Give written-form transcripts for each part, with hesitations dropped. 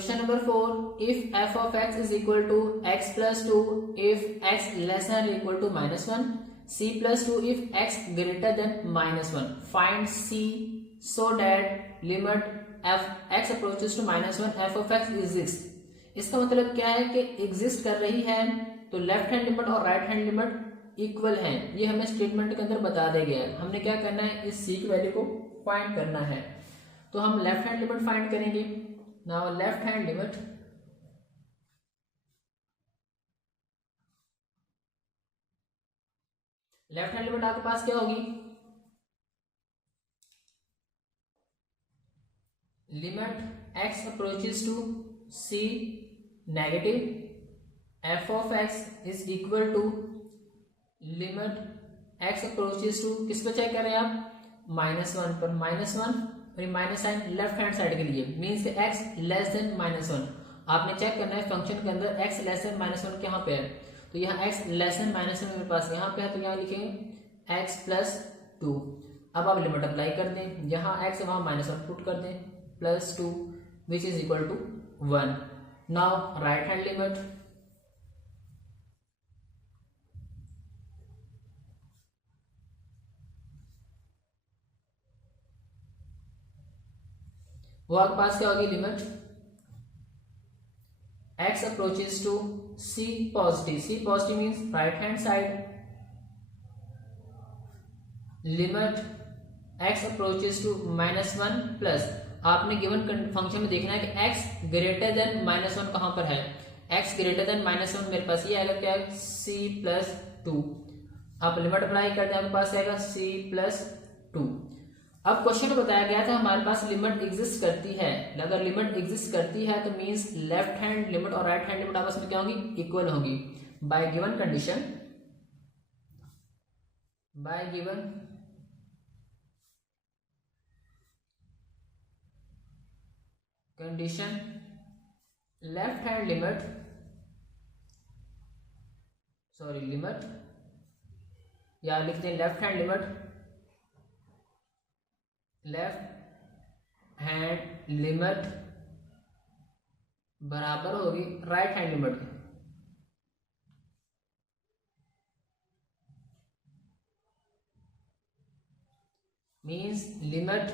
Question number 4, if f of x is equal to x plus 2 if x less than or equal to -1, c plus 2 if x greater than -1, find c so that limit f x approaches to -1 f of x exists। इसका मतलब क्या है कि exist कर रही है, तो left hand limit और राइट हैंड लिमिट इक्वल है, ये हमें स्टेटमेंट के अंदर बता दिया गया है। हमने क्या करना है, इस c की वैल्यू को फाइंड करना है। तो हम लेफ्ट हैंड लिमिट फाइंड करेंगे। नाउ लेफ्ट हैंड लिमिट आपके पास क्या होगी, limit x approaches to c negative f of x is equal to limit x approaches to, किस पे चेक कर रहे हैं आप, -1 पर, -1 और minus sign left hand side के लिए, मीन्स x लेस देन -1। आपने चेक करना है फंक्शन के अंदर x लेस देन -1 कहाँ पे है, तो यहाँ x लेस देन -1 मेरे पास यहाँ पे है, तो यहाँ लिखेंगे x प्लस 2। अब आप लिमिट अप्लाई कर दें, यहाँ x वहाँ -1 पुट कर दें, plus 2 which is equal to 1। Now right hand limit, वो आपके पास क्या होगी, limit x approaches to c positive means right hand side, limit x approaches to -1 plus, आपने गिवन फंक्शन में देखना है कि x ग्रेटर देन -1 कहां पर है, x ग्रेटर देन -1 मेरे पास ये आएगा क्या, c प्लस 2। आप लिमिट अप्लाई करते हैं, आपके पास आएगा c प्लस 2। अब क्वेश्चन में बताया गया था हमारे पास लिमिट एग्जिस्ट करती है, अगर लिमिट एग्जिस्ट करती है तो मींस लेफ्ट हैंड लिमिट और राइट हैंड लिमिट आपस में क्या होगी, इक्वल होगी। By given condition, left hand limit या लिखते हैं लेफ्ट हैंड लिमिट बराबर होगी राइट हैंड लिमिट के। Means limit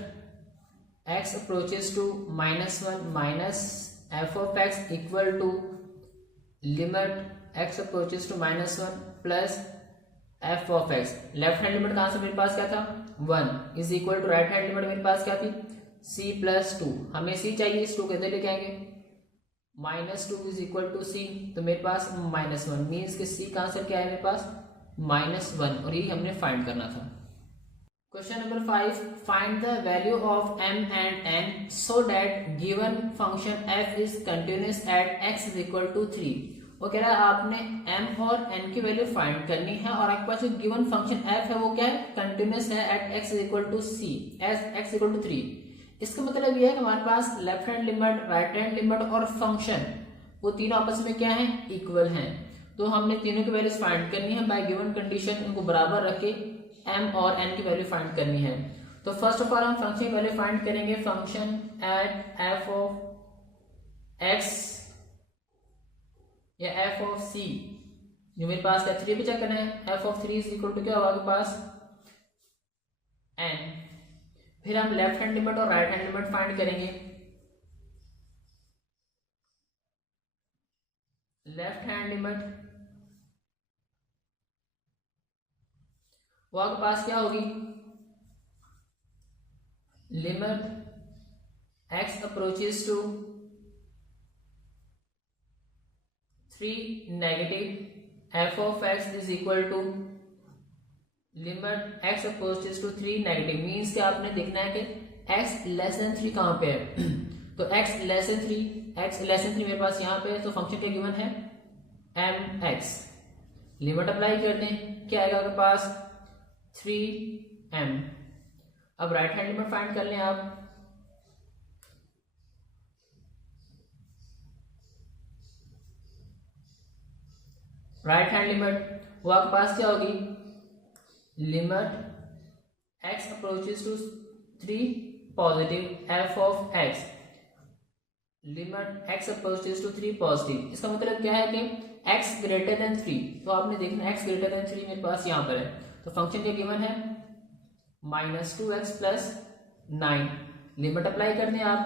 x approaches to -1 minus f of x equal to limit x approaches to -1 plus f of x। Left hand limit कहां से मेरे पास क्या था, 1 is equal to right hand limit मेरे पास क्या थी, c प्लस 2। हमें c चाहिए, इस 2 कैसे लेके आएंगे, -2 इज इक्वल टू c, तो मेरे पास -1 मीन्स कि c का आंसर क्या है मेरे पास, -1, और यही हमने फाइंड करना था। Question number 5, find the value of m and n so that given function f is continuous at x is equal to 3। वो कह रहा है आपने m और n की वैल्यू फाइंड करनी है और आपके पास जो गिवन फंक्शन f है वो क्या है, कंटिन्यूअस है at x is equal to c as x equal to 3। इसका मतलब यह है कि हमारे पास left hand limit, right hand limit और फंक्शन वो तीनों आपस में क्या है, इक्वल हैं। तो हमने तीनों की वैल्यूज फाइंड करनी है बाय गिवन कंडीशन, इनको बराबर रख के m और n की वैल्यू फाइंड करनी है। तो फर्स्ट ऑफ ऑल हम फंक्शन की वैल्यू फाइंड करेंगे, function at f of x या f ऑफ c, जो मेरे पास 3 पे चेक करना है, f of 3 is equal to क्या होगा आपके पास, n। फिर हम लेफ्ट हैंड लिमिट और राइट हैंड लिमिट फाइंड करेंगे। लेफ्ट हैंड लिमिट वो आपके पास क्या होगी, limit x approaches to 3 negative f of x is equal to limit x approaches to 3 negative, means कि आपने देखना है कि x लेस देन 3 कहां पे है, तो x लेस देन 3 मेरे पास यहाँ पे है, तो फंक्शन क्या गिवन है, mx। लिमिट अप्लाई करते हैं, क्या आएगा आपके पास, 3m। अब राइट हैंड लिमिट फाइंड कर लें आप, राइट हैंड लिमिट वो आपके पास क्या होगी, limit x approaches to 3 positive f of x, limit x approaches to 3 positive. इसका मतलब क्या है कि x ग्रेटर देन 3, तो आपने देखना x ग्रेटर देन 3 मेरे पास यहाँ पर है, तो फंक्शन क्या गिवन है -2x प्लस 9। लिमिट अप्लाई करने आप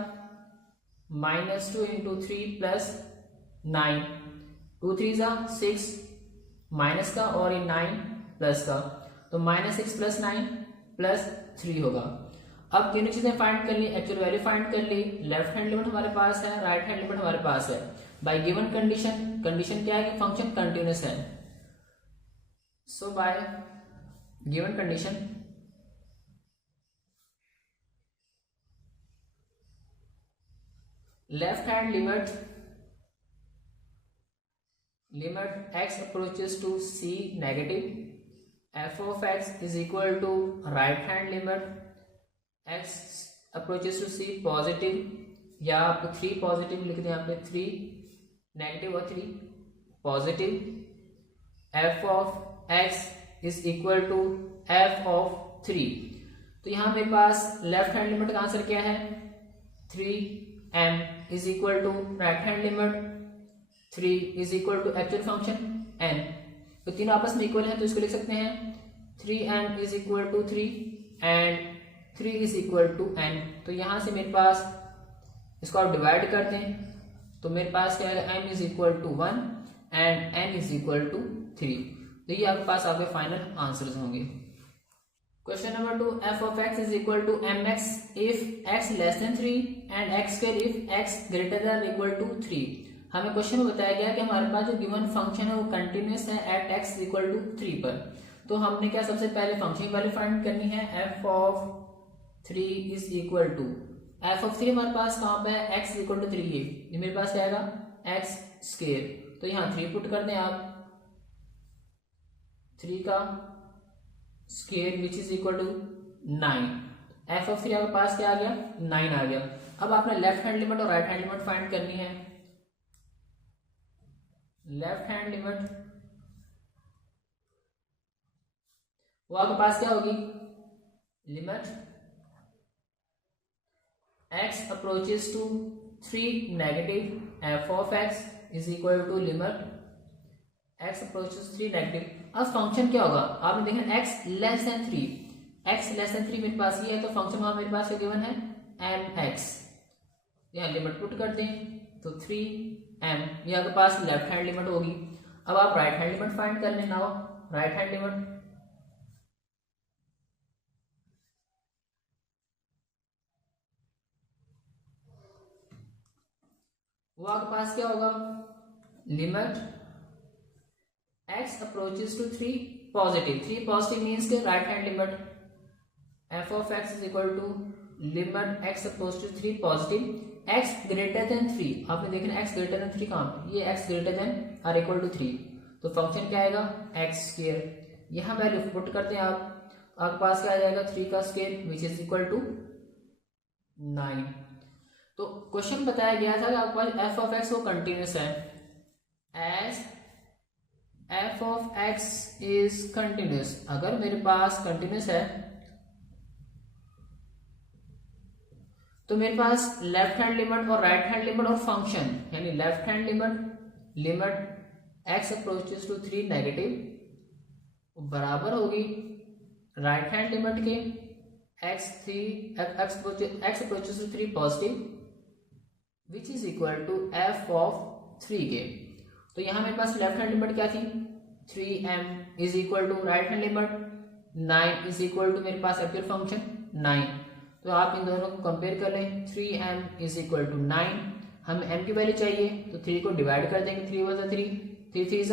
-2 इंटू 3 प्लस 9, 2 3 जा 6 माइनस का और ये 9 प्लस का, तो -6 प्लस 9 प्लस 3 होगा। अब तीनों चीजें फाइंड कर ली, एक्चुअल वैल्यू फाइंड कर ली, लेफ्ट हैंड लिमिट हमारे पास है, राइट हैंड लिमिट हमारे पास है। बाय गिवन कंडीशन, कंडीशन क्या है कि फंक्शन कंटिन्यूअस है। So by given condition left hand limit x approaches to c negative, f of x is equal to right hand limit x approaches to c positive, या आप 3 positive लिख दें यहाँ पे, 3 नेगेटिव और 3 positive, f of x is equal to f of 3। तो यहाँ मेरे पास लेफ्ट हैंड लिमिट का आंसर क्या है 3m is equal to right hand limit 3 is equal to actual function n। तो तीनों आपस में इक्वल है, तो इसको लिख सकते हैं 3m is equal to 3 and 3 is equal to n। तो यहां से मेरे पास इसको आप डिवाइड करते हैं, तो मेरे पास क्या है m is equal to 1 and n is equal to 3। तो ये आपके पास आपके फाइनल आंसर्स होंगे। Question number 2, f of x is equal to mx if x less than 3 and x square if x greater than or equal to 3। हमें question में बताया गया कि हमारे पास जो गिवन फंक्शन है वो कंटिन्यूअस है एट x इक्वल टू 3 पर। तो हमने क्या सबसे पहले फंक्शन की वैल्यू फाइंड करनी है, f of 3 is equal to, f of 3 हमारे पास कहाँ पे है x इक्वल टू 3, ये मेरे पास क्या आएगा x स्क्वायर। तो यहाँ 3 पुट कर दें आप, 3 का square which is equal to 9। f of 3 आपके पास क्या आ गया 9 आ गया। अब आपने लेफ्ट हैंड लिमिट और राइट हैंड लिमिट फाइंड करनी है। लेफ्ट हैंड लिमिट वो आपके पास क्या होगी, limit x approaches to 3 negative f of x is equal to limit x approaches 3 negative. अब फंक्शन क्या होगा, आपने देखा x less then 3, x less then 3 मेरे पास ये है, तो फंक्शन वहां मेरे पास क्या गिवन है mx। यहाँ लिमिट पुट कर दें तो 3m, ये आपके पास लेफ्ट हैंड लिमिट होगी। अब आप राइट हैंड लिमिट फाइंड कर लेना, राइट हैंड लिमिट वो आपके पास क्या होगा, limit x approaches to 3 positive, 3 positive means के right hand limit f of x is equal to limit x approaches to 3 positive, x greater than 3। आपने देखना x ग्रेटर देन 3 कहाँ पे, ये x greater than or equal to 3, तो function क्या आएगा x square. यहाँ वैल्यू पुट करते हैं आप, आपके पास क्या आ जाएगा 3 का square which is equal to 9। तो क्वेश्चन बताया गया था कि आपके पास f of x वो कंटिन्यूअस है, as f of x is continuous. अगर मेरे पास कंटिन्यूअस है तो मेरे पास लेफ्ट हैंड लिमिट और राइट हैंड लिमिट और फंक्शन, यानी left hand limit x approaches to 3 negative बराबर होगी राइट हैंड लिमिट के x approaches to 3 positive which is equal to f of 3 के। तो यहां मेरे पास लेफ्ट हैंड लिमिट क्या थी 3m is equal to right hand limit 9 is equal to मेरे पास एक्चुअल फंक्शन 9। तो आप इन दोनों को कंपेयर कर लें, 3m इज इक्वल टू 9, हमें m की वैल्यू चाहिए तो 3 को डिवाइड कर देंगे, 3 + 3 3 3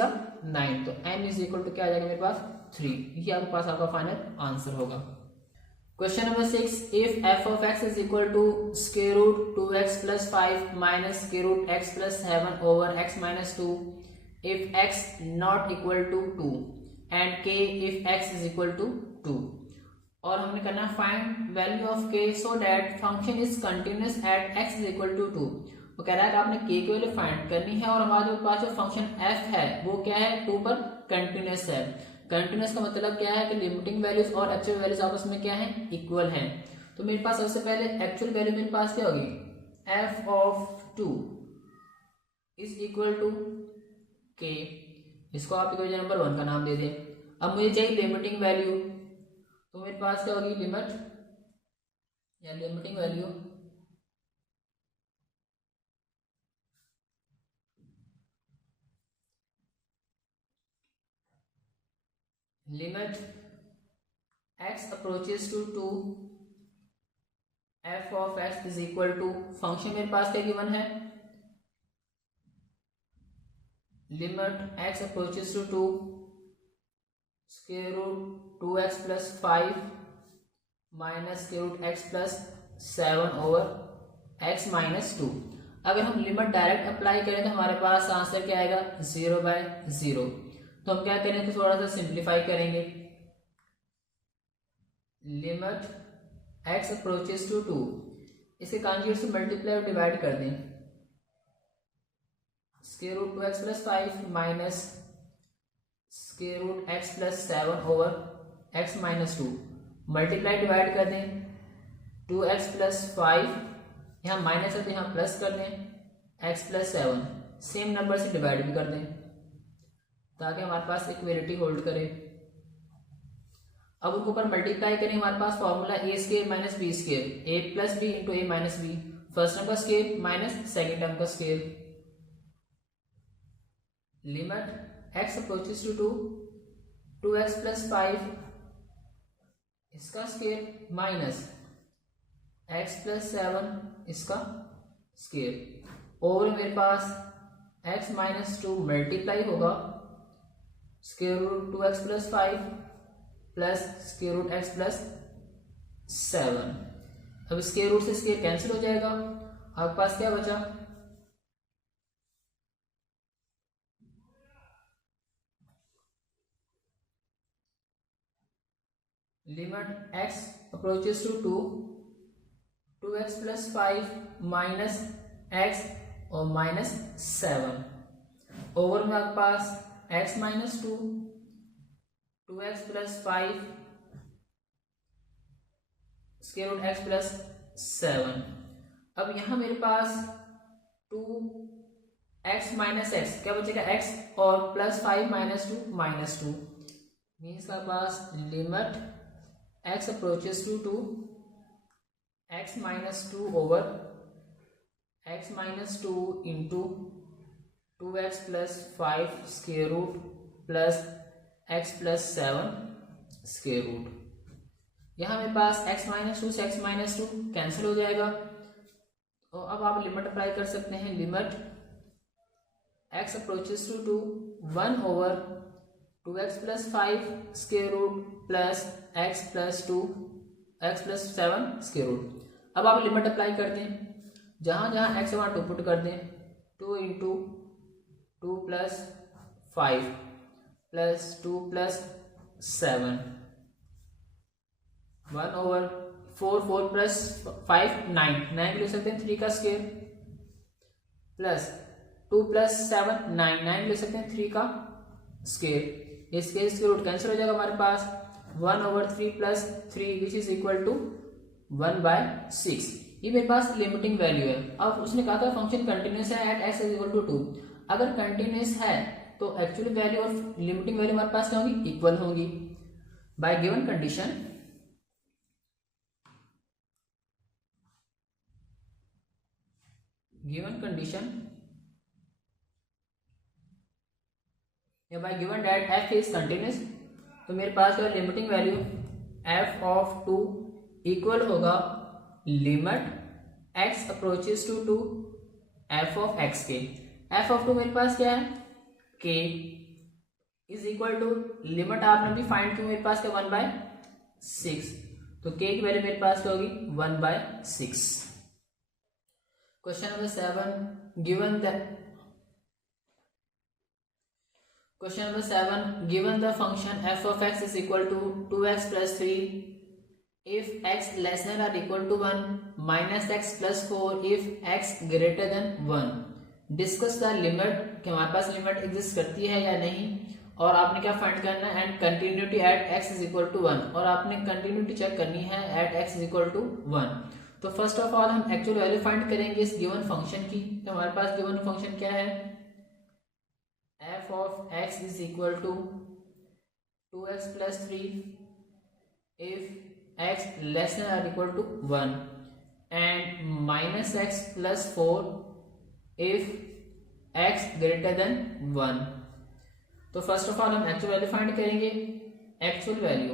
9, तो m इज इक्वल टू क्या आ जाएगा मेरे पास 3। ये आपके पास आपका फाइनल आंसर होगा। Question number 6, if f of x is equal to square root 2x plus 5 minus square root x plus 7 over x minus 2 if x not equal to 2 and k if x is equal to 2। और हमने करना है find value of k so that function is continuous at x is equal to 2। वो कह रहा है कि आपने k की वैल्यू फाइंड करनी है और हमारे पास जो फंक्शन f है वो क्या है 2 पर कंटिन्यूअस है। कंटिन्यूअस का मतलब क्या है कि लिमिटिंग वैल्यूज और एक्चुअल वैल्यूज आपस में क्या है इक्वल हैं। तो मेरे पास सबसे पहले एक्चुअल वैल्यू मेरे पास क्या होगी f of 2 is equal to K, इसको आप इक्वेशन नंबर 1 का नाम दे दें। अब मुझे चाहिए लिमिटिंग वैल्यू, तो मेरे पास क्या होगी लिमिट या limiting value limit x approaches to 2 f of x is equal to, function मेरे पास क्या गिवन है, limit x approaches to 2 square root 2x plus 5 minus square root x plus 7 over x minus 2। अगर हम limit direct apply करें तो हमारे पास answer क्या आएगा 0/0। तो हम क्या करेंगे, थोड़ा सा सिंप्लीफाई करेंगे, लिमिट x अप्रोचेस टू 2, इसे कॉन्जुगेट से मल्टीप्लाई और डिवाइड कर दें, square root 2x plus 5 minus square root x plus 7 over x minus 2, multiply divide कर दें, 2x प्लस 5 यहाँ माइनस है तो यहाँ प्लस कर दें, x प्लस 7 सेम नंबर से डिवाइड भी कर दें ताकि हमारे पास इक्वलिटी होल्ड करे। अब उनको ऊपर मल्टीप्लाई करें, हमारे पास formula A square minus B square, A plus B into A minus B, first term का स्क्वायर माइनस सेकेंड टर्म का square, limit x approaches to 2x plus 5 इसका स्क्वायर माइनस x प्लस 7 इसका square over मेरे पास x minus 2 multiply होगा square root 2x plus 5 plus square root x plus 7। अब square root से square cancel हो जाएगा, आपके पास क्या बचा, limit x approaches to 2x plus 5 minus x और माइनस 7 ओवर में आपके पास x minus 2 2x plus 5 square root x plus 7। अब यहां मेरे पास 2x माइनस x क्या बचेगा, x और प्लस 5 माइनस 2 माइनस 2 मीन्स का पास limit x approaches to x minus 2 over x minus 2 into 2x plus 5 square root plus x plus 7 square root. यहाँ मेरे पास x माइनस 2 से x माइनस 2 कैंसिल हो जाएगा, तो अब आप लिमिट अप्लाई कर सकते हैं, limit x approaches to 1 over 2x plus 5 square root plus x plus 2 x plus 7 square root. अब आप लिमिट अप्लाई कर दें, जहां जहां x वहां 2 पुट कर दें, 2 into 2 plus 5 plus 2 plus 7 1 over 4 plus 5 9 लिख सकते हैं 3 का स्क्वायर प्लस 2 प्लस 7 9 लिख सकते हैं 3 का स्क्वायर। इसके रूट कैंसिल हो जाएगा, हमारे पास 1 over 3 plus 3 which is equal to 1/6। ये मेरे पास लिमिटिंग वैल्यू है। अब उसने कहा था फंक्शन कंटिन्यूस है at x is equal to 2। अगर कंटिन्यूस है तो एक्चुअल वैल्यू और लिमिटिंग वैल्यू हमारे पास क्या होगी, इक्वल होंगी। बाय गिवन कंडीशन या by given that f is continuous, तो मेरे पास जो limiting value f of 2 equal होगा limit x approaches to f of x के। f ऑफ 2 मेरे पास क्या है, k is equal to limit आपने भी फाइंड की, मेरे पास क्या 1/6, तो k की वैल्यू मेरे पास क्या होगी 1/6। Question number 7 given the function f of x is equal to 2x plus 3 if x less than or equal to 1 minus x plus 4 if x greater than 1। Discuss the limit कि हमारे पास limit exist करती है या नहीं, और आपने क्या find करना है, and continuity at x is equal to 1, और आपने कंटिन्यूटी चेक करनी है at x is equal to 1। तो फर्स्ट ऑफ ऑल हम एक्चुअल वैल्यू फाइंड करेंगे इस गिवन फंक्शन की। तो हमारे पास गिवन फंक्शन क्या है, f of x is equal to 2x plus 3 if x less than और equal to 1 and minus x plus 4 if x greater than 1। तो फर्स्ट ऑफ ऑल हम एक्चुअल वैल्यू फाइंड करेंगे। Actual value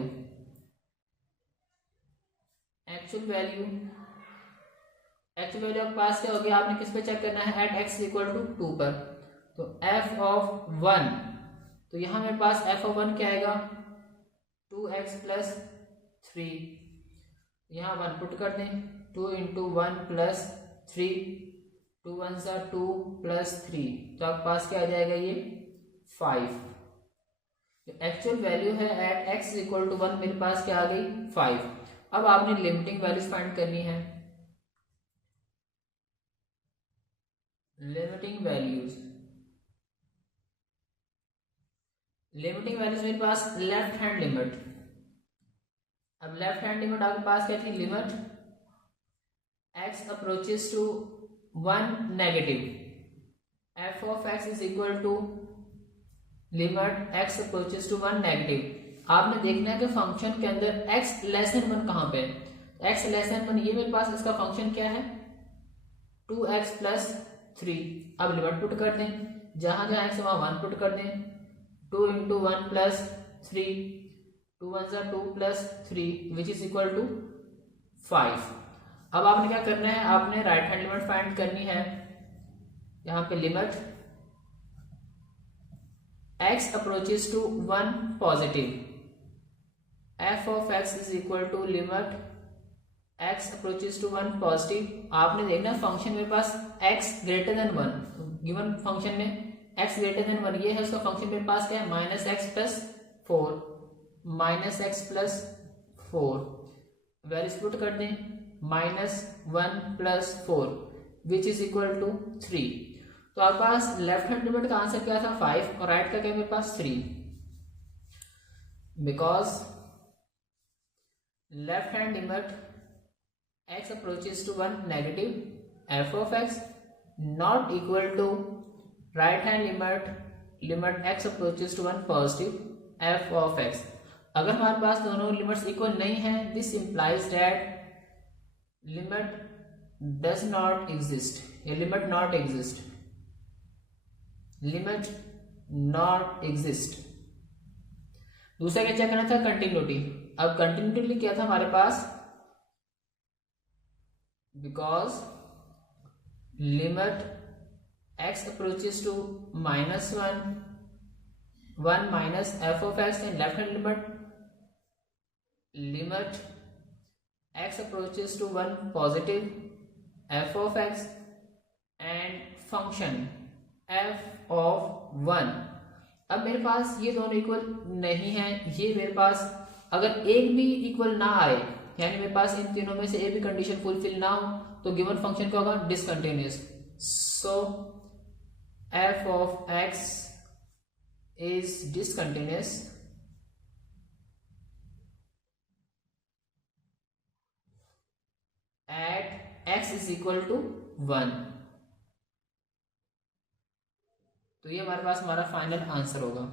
आपके पास क्या होगी, आपने किस पे चेक करना है, एट x इक्वल टू 2 पर। तो f ऑफ 1, तो यहां मेरे पास f ऑफ 1 क्या आएगा, 2x प्लस 3, यहां 1 पुट कर दें, 2 इंटू 1 प्लस 3, 2 1 सा 2 प्लस 3, तो आपके पास क्या आ जाएगा, ये 5। एक्चुअल वैल्यू है एट x इक्वल टू 1, मेरे पास क्या आ गई, 5। अब आपने लिमिटिंग वैल्यूज फाइंड करनी है। लिमिटिंग वैल्यूज मेरे पास लेफ्ट हैंड लिमिट। अब लेफ्ट हैंड लिमिट आपके पास क्या थी, limit x approaches to 1 negative, f of x is equal to limit x approaches to 1 negative. आपने देखना है कि फंक्शन के अंदर x लेस देन 1 कहां पे है, x लेस देन 1, ये मेरे पास इसका फंक्शन क्या है, 2x प्लस 3। अब लिमिट पुट कर दें, जहां जहां x वहां 1 पुट कर दें, 2 इंटू 1 प्लस 3, 2 1 सा 2 plus 3 which is equal to 5। अब आपने क्या करना है, आपने राइट हैंड लिमिट फाइंड करनी है। यहां पे limit x approaches to 1 positive, f of x is equal to limit x approaches to 1 positive. आपने देखना फंक्शन मेरे पास x greater than 1, given function में x ग्रेटर देन 1 ये है, उसका फंक्शन मेरे पास क्या है, minus x plus 4, minus x plus 4, values put कर दें, -1 plus 4 which is equal to 3। तो आपके पास लेफ्ट हैंड लिमिट का आंसर क्या था, 5, और राइट का क्या मेरे पास 3, because left hand limit x approaches to 1 negative, f of x not equal to right hand limit x approaches to 1 positive, f of x। अगर हमारे पास दोनों लिमिट्स इक्वल नहीं है, this implies that limit does not exist, या limit not exist. दूसरा क्या check करना था, कंटिन्यूटी। अब कंटिन्यूटी क्या था हमारे पास, because limit x approaches to -1 minus f of x, and left hand limit x approaches to 1 positive f of x and function f of 1। अब मेरे पास ये दोनों इक्वल नहीं है, ये मेरे पास अगर एक भी इक्वल ना आए, यानी मेरे पास इन तीनों में से एक भी कंडीशन फुलफिल ना हो, तो गिवन फंक्शन क्या होगा, discontinuous. So f of x is discontinuous at x is equal to 1। तो ये हमारे पास हमारा फाइनल आंसर होगा।